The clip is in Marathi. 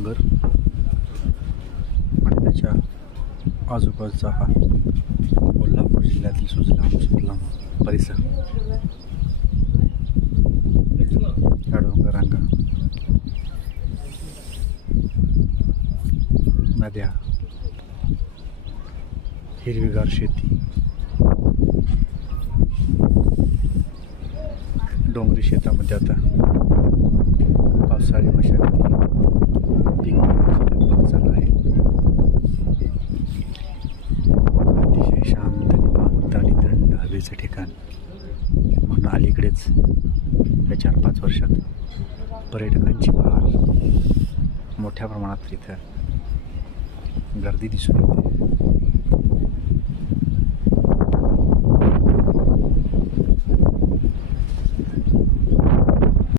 डोंगर आणि त्याच्या आजूबाजूचा हा कोल्हापूर जिल्ह्यातील सुजलाम परिसर. ह्या डोंगरांगा, नद्या, हिरवीगार शेती, डोंगरी शेतामध्ये आता पावसाळी मशागती पीक लगभग चालू आहे. अतिशय शांत, निवांत आणि थंड हवेचं ठिकाण म्हणून अलीकडेच या 4-5 वर्षात पर्यटकांची फार मोठ्या प्रमाणात इथं गर्दी दिसून येते.